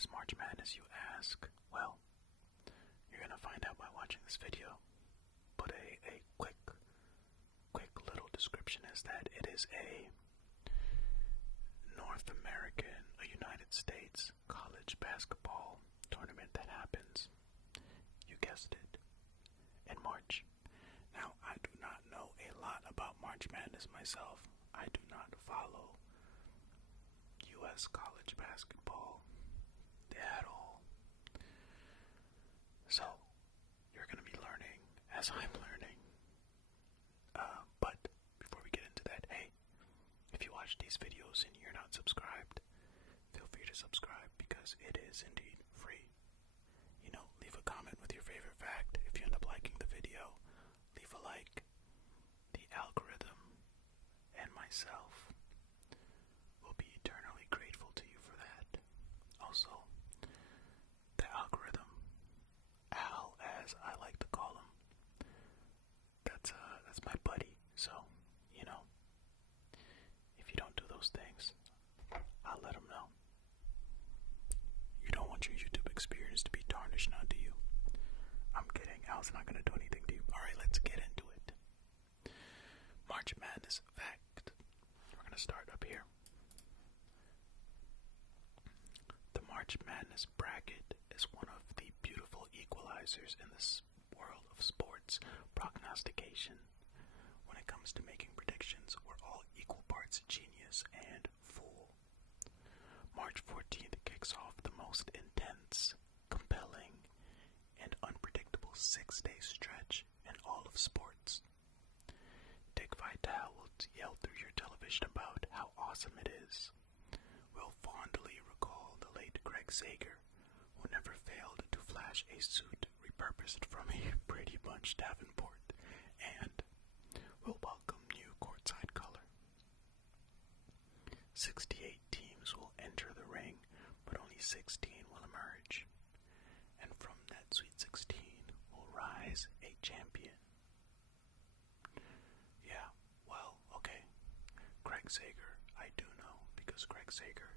is March Madness, you ask? Well, you're gonna find out by watching this video. But a quick little description is that it is a North American, a United States college basketball tournament that happens, you guessed it, in March. Now, I do not know a lot about March Madness myself. I do not follow U.S. college basketball at all. So, you're going to be learning as I'm learning. But before we get into that, hey, if you watch these videos and you're not subscribed, feel free to subscribe because it is indeed free. You know, leave a comment with your favorite fact. If you end up liking the video, leave a like. The algorithm and myself will be eternally grateful to you for that. Also, the algorithm, Al, as I like to call him, that's my buddy. So, you know, if you don't do those things, I'll let him know. You don't want your YouTube experience to be tarnished, now do you? I'm kidding. Al's not going to do anything to you. Alright, let's get into it. March Madness fact. We're going to start up here. The March Madness bracket is one of the beautiful equalizers in this world of sports prognostication. When it comes to making predictions, we're all equal parts genius and fool. March 14th kicks off the most intense, compelling, and unpredictable 6-day stretch in all of sports. Dick Vitale will yell through your television about how awesome it is. We'll fondly recall the late Greg Sager, who never failed to flash a suit repurposed from a Brady Bunch Davenport, and we'll welcome new courtside color. 68 teams will enter the ring, but only 16 will emerge. And from that Sweet 16 will rise a champion. Yeah, well, okay. Greg Sager, I do know, because Greg Sager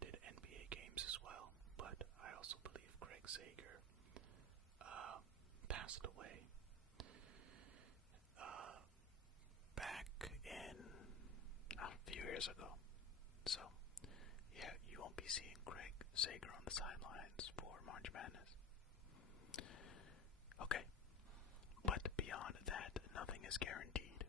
did NBA games as well, but I also believe Greg Sager passed away back in a few years ago. So, yeah, you won't be seeing Greg Sager on the sidelines for March Madness. Okay, but beyond that, nothing is guaranteed.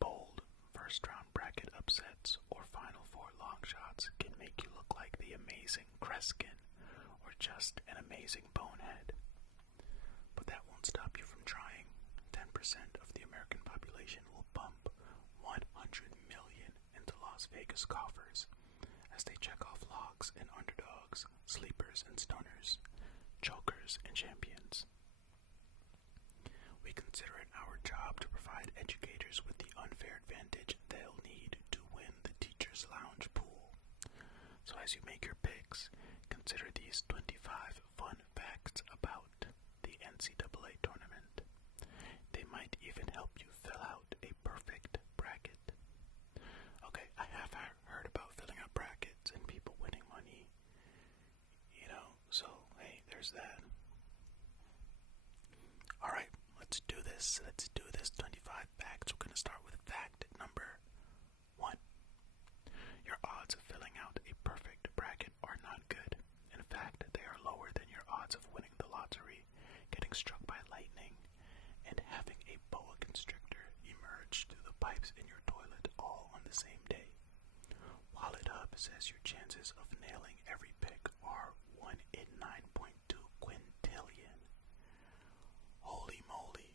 Bold first-round bracket upsets or Final Four long shots can make you look like the amazing Kreskin or just an amazing bonehead. But that won't stop you from trying. 10% of the American population will bump 100 million into Las Vegas coffers as they check off locks and underdogs, sleepers and stunners, chokers and champions. We consider it our job to provide educators with the unfair advantage they'll need to win the teacher's lounge pool. So as you make your picks, consider these 25 fun facts about the Ncaa tournament. They might even help you fill out a perfect bracket. Okay, I have heard about filling out brackets and people winning money, you know, so hey, there's that. Alright, let's do this. 25 facts. We're going to start with fact number 1. Your odds of filling out a perfect bracket are not good. In fact, they are lower than your odds of winning the lottery, getting struck by lightning, and having a boa constrictor emerge through the pipes in your toilet all on the same day. Wallet Hub says your chances of nailing every pick are 1 in 9.2 quintillion. Holy moly.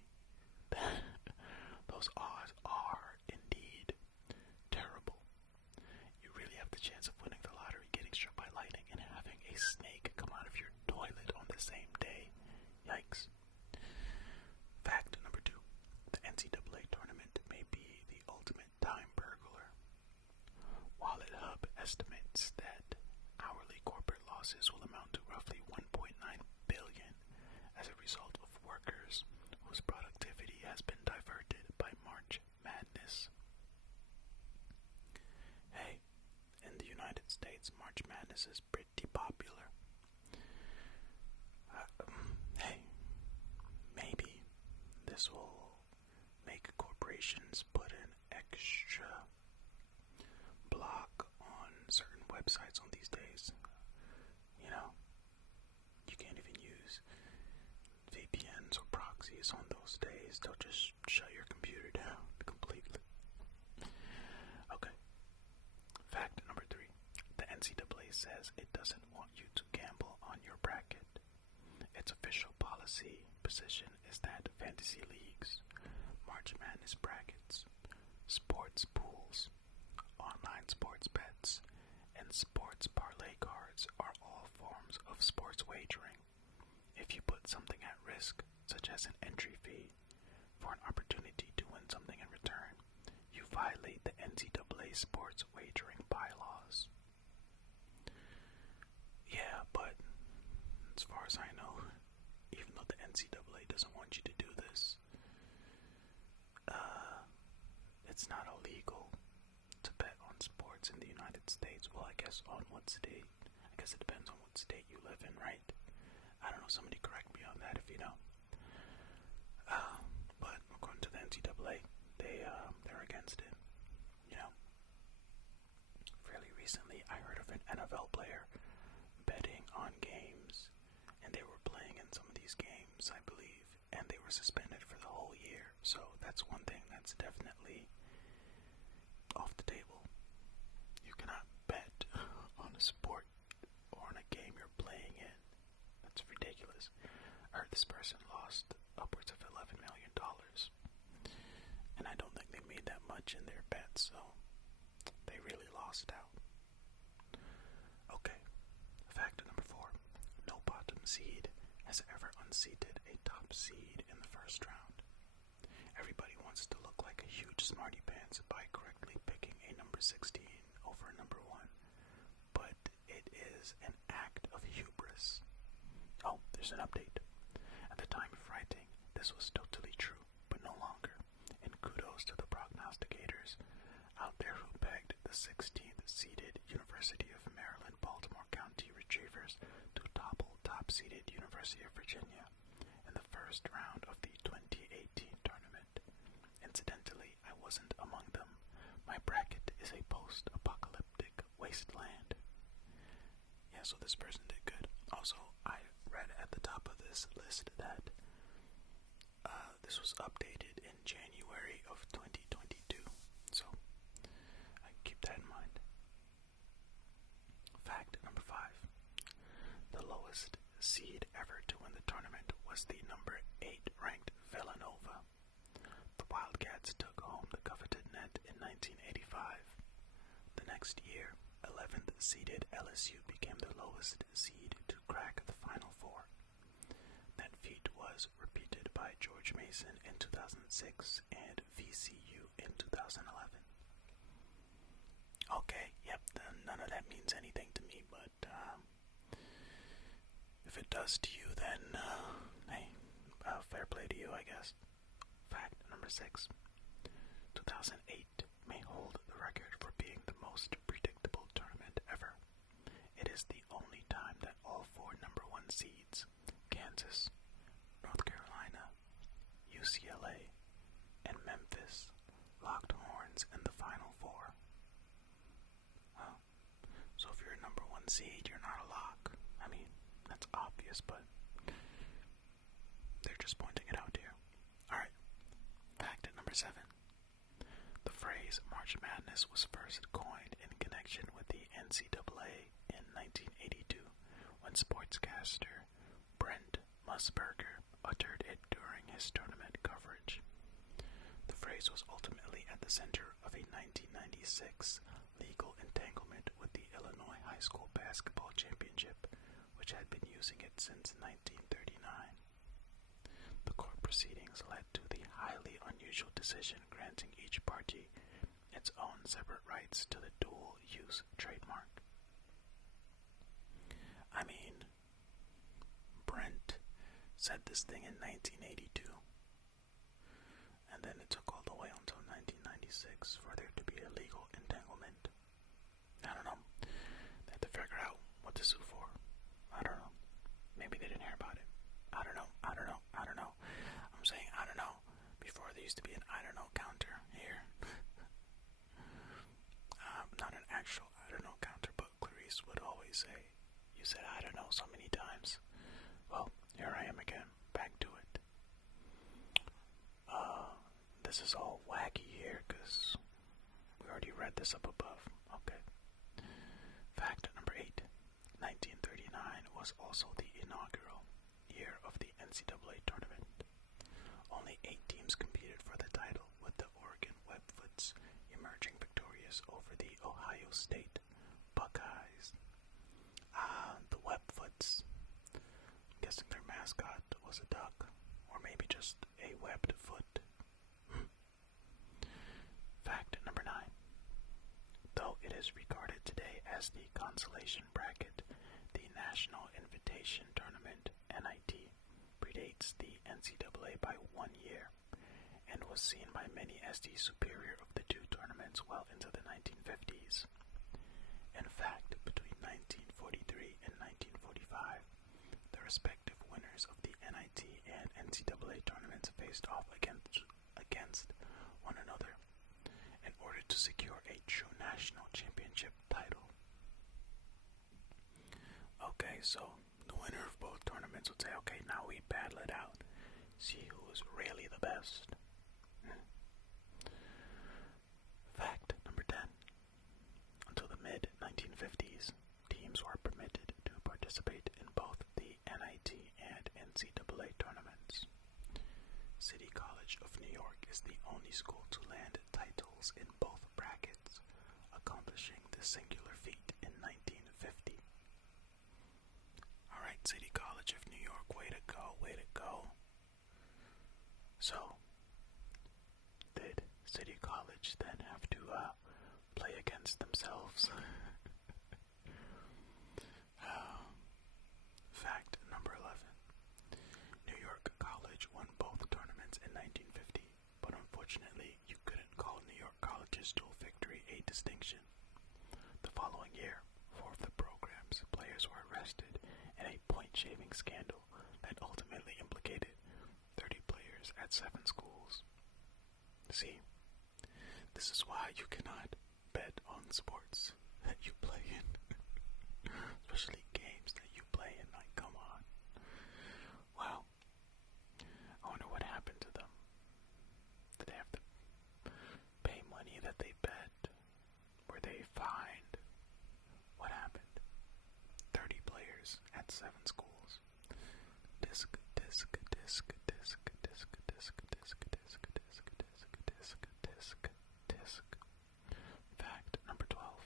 Those odds are indeed terrible. You really have the chance of winning the lottery, getting struck by lightning, and having a snake come out of your toilet on the same day. Yikes. Fact number 2. The Ncaa tournament may be the ultimate time burglar. Wallet Hub estimates that hourly corporate losses will amount to roughly 1.9 billion as a result of workers whose productivity has been diverted by March Madness. Hey, in the United States, March Madness is pretty popular. this will make corporations put an extra block on certain websites on these days. You know, you can't even use VPNs or proxies on those days. They'll just shut your computer down completely. Okay. Fact number 3. The NCAA says it doesn't want you to gamble on your bracket. Its official policy position is that fantasy leagues, March Madness brackets, sports pools, online sports bets, and sports parlay cards are all forms of sports wagering. If you put something at risk, such as an entry fee, for an opportunity to win something in return, you violate the NCAA sports wagering bylaws. Yeah, but as far as I know, even though the NCAA doesn't want you to do this, it's not illegal to bet on sports in the United States. Well, I guess on what state? I guess it depends on what state you live in, right? I don't know, somebody correct me on that if you know. But according to the NCAA, they're against it. You know, fairly recently I heard of an NFL player betting on games, and they were playing in some of these games, I believe, and they were suspended for the whole year. So that's one thing that's definitely off the table. You cannot bet on a sport or on a game you're playing in. That's ridiculous. I heard this person lost upwards of $11 million, and I don't think they made that much in their bets, so they really lost out. Okay, fact number 4. No bottom seed has ever unseated a top seed in the first round. Everybody wants to look like a huge smarty pants by correctly picking a number 16 over a number 1, but it is an act of hubris. Oh, there's an update. At the time of writing, this was totally true, but no longer, and kudos to the prognosticators out there who pegged the 16th seeded University of Maryland Baltimore County Retrievers to topple top-seeded University of Virginia in the first round of the 2018 tournament. Incidentally, I wasn't among them. My bracket is a post-apocalyptic wasteland. Yeah, so this person did good. Also, I read at the top of this list that this was updated in January of 2022. So, I keep that in mind. Fact number 5. The lowest seed ever to win the tournament was the number 8 ranked Villanova. The Wildcats took home the coveted net in 1985. The next year, 11th seeded LSU became the lowest seed to crack the Final Four. That feat was repeated by George Mason in 2006 and VCU in 2011. Okay, yep, none of that means anything to me, but if it does to you, then hey, fair play to you, I guess. Fact number 6. 2008 may hold the record for being the most predictable tournament ever. It is the only time that all 4 number 1 seeds, Kansas, North Carolina, UCLA, and Memphis, locked horns in the Final Four. Well, so if you're a number 1 seed, you're not a lock. I mean, that's obvious, but they're just pointing it out here. Alright, fact number 7. The phrase March Madness was first coined in connection with the NCAA in 1982 when sportscaster Brent Musburger uttered it during his tournament coverage. The phrase was ultimately at the center of a 1996 legal entanglement with the Illinois High School Basketball Championship, which had been using it since 1939. The court proceedings led to the highly unusual decision granting each party its own separate rights to the dual-use trademark. I mean, Brent said this thing in 1982, and then it took all the way until 1996 for there to be a legal entanglement. I don't know. They had to figure out what to sue for. I don't know. Maybe they didn't hear about it. I don't know. I'm saying I don't know. always say. You said I don't know so many times. Well, here I am again, back to it. This is all wacky here because we already read this up above. Okay. Fact number 8. 1939 was also the inaugural year of the Ncaa tournament. Only 8 teams competed for the title, with the Oregon Webfoots emerging victorious over the Ohio State Buckeyes. The Webfoots. I'm guessing their mascot was a duck, or maybe just a webbed foot. Fact number 9. Though it is regarded today as the consolation bracket, the National Invitation Tournament, NIT, predates the NCAA by 1 year, and was seen by many as the superior of the two tournaments well into the 1950s. In fact, between 1943 and 1945, the respective winners of the NIT and NCAA tournaments faced off against one another in order to secure a true national championship title. Okay, so the winner of both tournaments would say, okay, now we battle it out. See who is really the best. Fact number 10. Until the mid-1950s, teams were permitted to participate in both the NIT and NCAA tournaments. City College of New York is the only school to land titles in both brackets, accomplishing the singular feat in 1950. Alright, City College of New York, way to go, way to go. So, did City College then have to play against themselves? Fact number 11. New York College won both tournaments in 1950, but unfortunately you couldn't call New York College's dual victory a distinction. The following year, 4 of the program's players were arrested in a point-shaving scandal that ultimately implicated 30 players at 7 schools. See, this is why you cannot bet on sports that you play in, especially games that you play in. Like, come on. Wow. I wonder what happened to them. Did they have to pay money that they bet? Were they fined? What happened? 30 players at 7 schools. Disc. Fact number 12.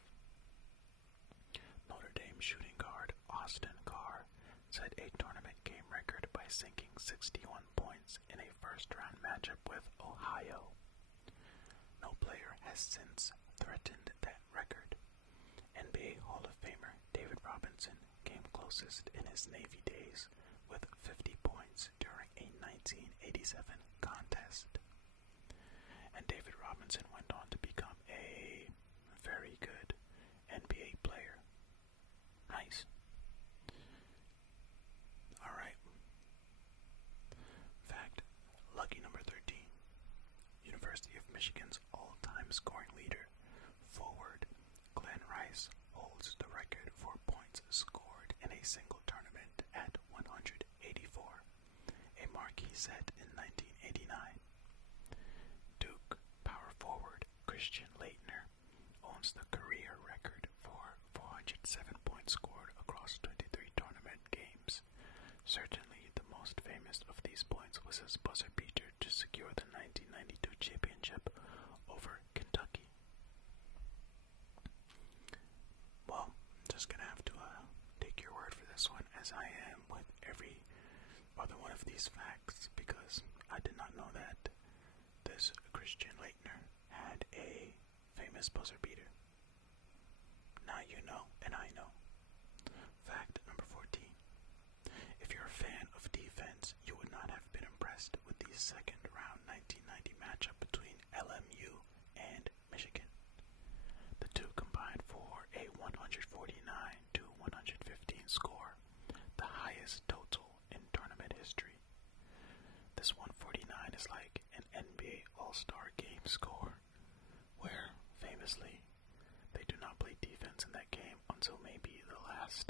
Notre Dame shooting guard Austin Carr set a tournament game record by sinking 61 points in a first-round matchup with Ohio. No player has since threatened that record. NBA Hall of Famer David Robinson came closest in his Navy days with 50 points during a 1987 contest. And David Robinson went on to become a very good NBA player. Nice. Alright. Fact, lucky number 13. University of Michigan's all-time scoring leader, forward Glenn Rice, holds the record for points scored in a single tournament at 184, a mark he set in 1989. Duke power forward Christian Laettner owns the career record for 407 points scored across 23 tournament games. Certainly the most famous of these points was his buzzer beater to secure the 1992 championship over Kentucky. Well, I'm just gonna have to take your word for this one, as I am with every other one of these facts, because I did not know that this Christian Laettner had a famous buzzer beater. Now you know, and I know. Fact number 14. If you're a fan of defense, you would not have been impressed with the second round 1990 matchup between LMU and Michigan. The two combined for a 149-115 score, the highest total in tournament history. This 149 is like an NBA All-Star game score, where famously they do not play defense in that game until maybe the last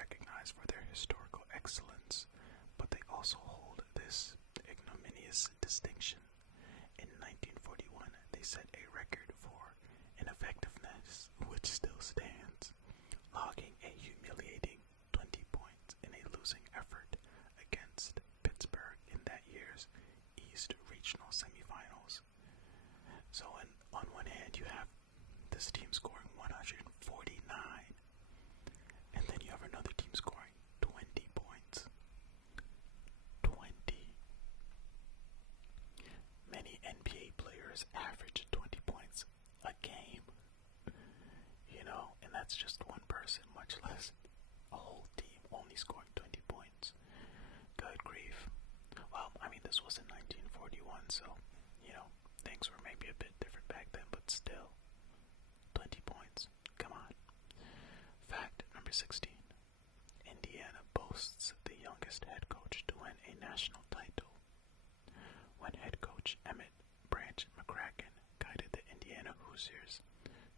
recognized for their historical excellence, but they also hold this ignominious distinction. In 1941, they set a record for ineffectiveness, which still stands, logging a humiliating 20 points in a losing effort against Pittsburgh in that year's East Regional Semifinals. So on one hand, you have this team scoring 149, and then you have another team scoring 20 points. 20. Many NBA players average 20 points a game, and that's just one person, much less a whole team only scoring 20 points. Good grief. Well, this was in 1941, so, things were maybe a bit different back then, but still, 20 points. Come on. Fact number 16. Indiana boasts the youngest head coach to win a national title. When head coach Emmett Branch McCracken guided the Indiana Hoosiers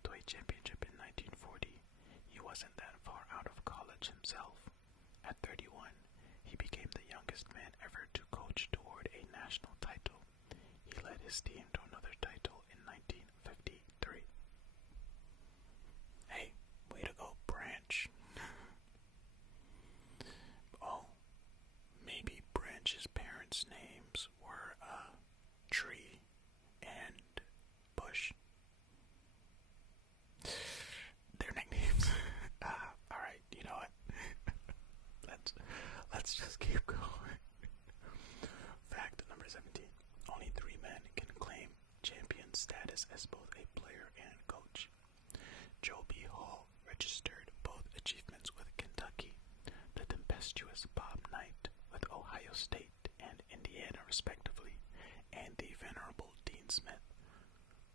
to a championship in 1940, he wasn't that far out of college himself. At 31, he became the youngest man ever to coach toward a national title. He led his team to another title in 1953. Hey, way to go, Branch. Oh, maybe Branch's parents' names were Tree and Bush. Their nicknames. Alright, you know what? Let's just keep going. Fact number 17. Only 3 men can claim champion status as both a player and coach. Joe B. Hall registered both achievements with Kentucky, the tempestuous Bob Knight with Ohio State and Indiana respectively, and the venerable Dean Smith,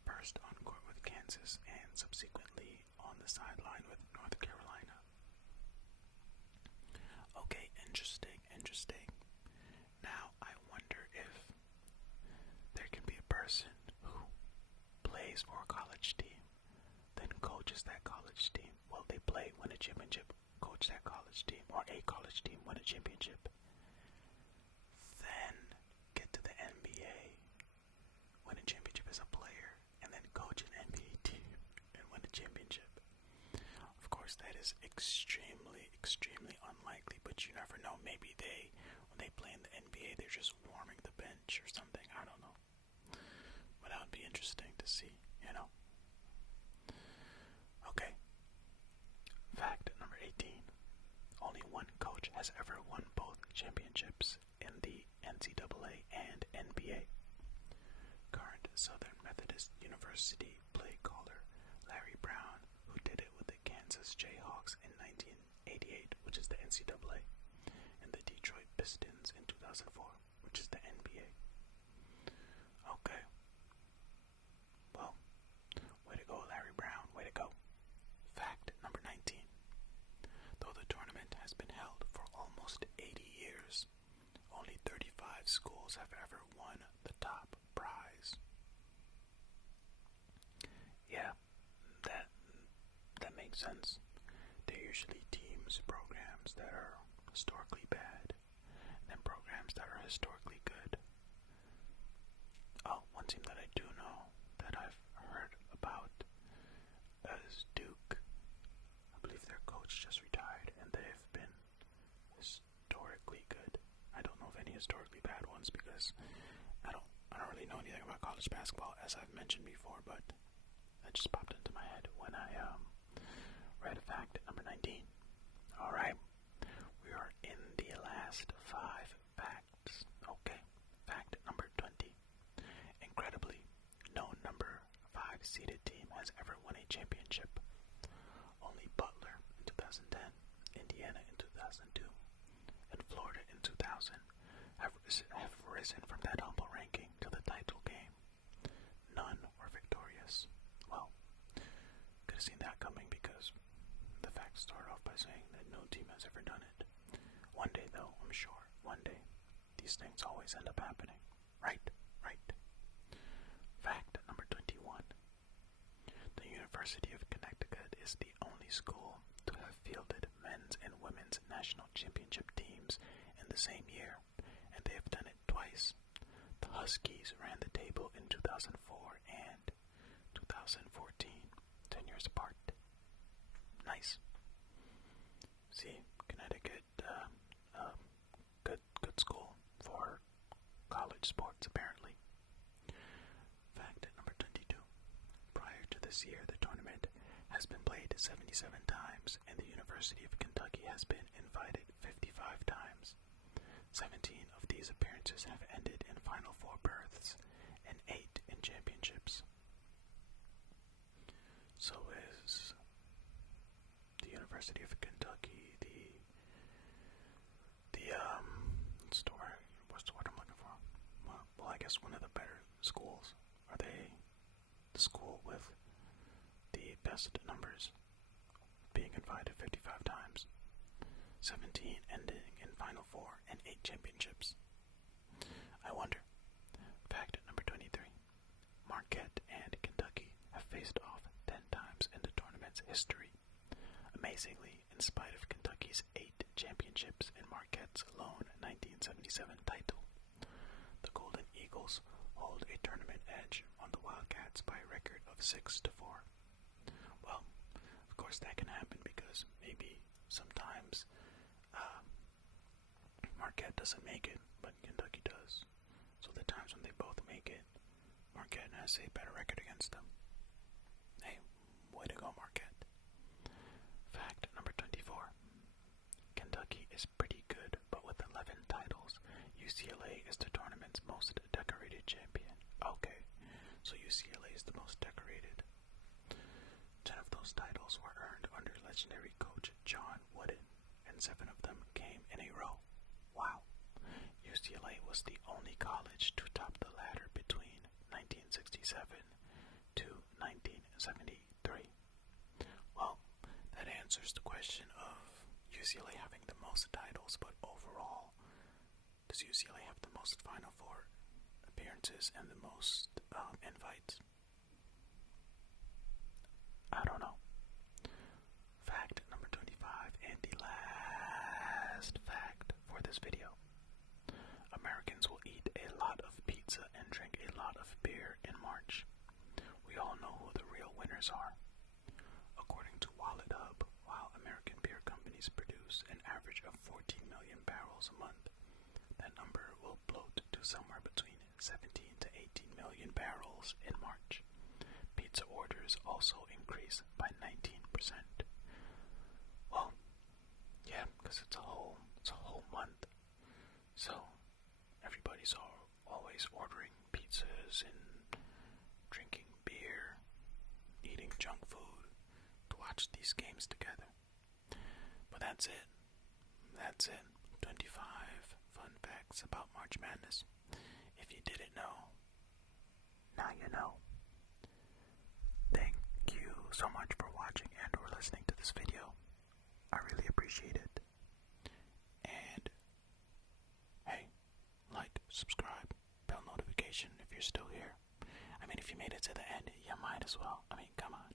first on court with Kansas and subsequently on the sideline with North Carolina. Okay, interesting. Now, I wonder if there can be a person who plays for a college team, then coaches that college team. Well, they play, win a championship, coach that college team, or a college team, win a championship. Then get to the NBA, win a championship as a player, and then coach an NBA team and win a championship. Of course, that is extremely unlikely, but you never know. Maybe when they play in the NBA, they're just warming the bench or something. I don't know. But that would be interesting to see, Okay. Fact number 18. Only one coach has ever won both championships in the NCAA and NBA. Current Southern Methodist University play caller Larry Brown, who did it with the Kansas Jayhawks in 1988, which is the NCAA, and the Detroit Pistons in 2004, which is the NBA. Okay. Well, way to go, Larry Brown. Way to go. Fact number 19. Though the tournament has been held for almost 80 years, only 35 schools have ever won the top prize. Yeah, that makes sense. They're usually teams, programs that are historically bad, and then programs that are historically good. Oh, one team that I do know that I've heard about is Duke. I believe their coach just retired, and they've been historically good. I don't know of any historically bad ones because I don't really know anything about college basketball, as I've mentioned before, but that just popped into my head when I read fact number 19. Alright, we are in the last 5 facts. Okay, fact number 20. Incredibly, no number 5 seeded team has ever won a championship. Only Butler in 2010, Indiana in 2002, and Florida in 2000 have risen from that humble ranking to the title game. None were victorious. Well, could have seen that coming because the facts start off by saying that no team has ever done it. One day, though, I'm sure, one day, these things always end up happening. Right. Fact number 21. The University of Connecticut is the only school to have fielded men's and women's national championship teams in the same year, and they have done it twice. The Huskies ran the table in 2004 and 2014, 10 years apart. Nice. See, Connecticut, good school for college sports, apparently. Fact number 22. Prior to this year, the tournament has been played 77 times, and the University of Kentucky has been invited 55 times. 17 of these appearances have ended in Final Four berths, and 8 in championships. So is the University of Kentucky what's the word I'm looking for? Well, I guess one of the better schools. Are they the school with the best numbers, being invited 55 times, 17 ending in Final Four, and 8 championships? I wonder. Fact number 23. Marquette and Kentucky have faced off 10 times in the tournament's history. Amazingly, in spite of Kentucky's 8 championships and Marquette's lone 1977 title, the Golden Eagles hold a tournament edge on the Wildcats by a record of 6-4. Well, of course that can happen because maybe sometimes Marquette doesn't make it, but Kentucky does. So the times when they both make it, Marquette has a better record against them. Hey, way to go, Marquette. Fact number 24. Kentucky is pretty good, but with 11 titles, UCLA is the tournament's most decorated champion. Okay, so UCLA is the most decorated. 10 of those titles were earned under legendary coach John Wooden, and 7 of them came in a row. Wow. UCLA was the only college to top the ladder between 1967 to 1973. Well, that answers the question of UCLA having the most titles, but overall, does UCLA have the most Final Four appearances and the most invites? I don't know. Fact number 25, and the last fact for this video. Americans will eat a lot of pizza and drink a lot of beer in March. We all know who the real winners are. According to Wallet Hub, while American beer companies produce an average of 14 million barrels a month, that number will bloat to somewhere between 17 to 18 million barrels in March. Pizza orders also increase by 19%. Well, yeah, because it's a whole month. So everybody's always ordering pizzas and drinking beer, eating junk food to watch these games together. But that's it. 25 fun facts about March Madness. If you didn't know, now you know. Thank you so much for watching and or listening to this video. I really appreciate it. And hey, like, subscribe, bell notification if you're still here. I mean, if you made it to the end, you might as well. I mean, come on.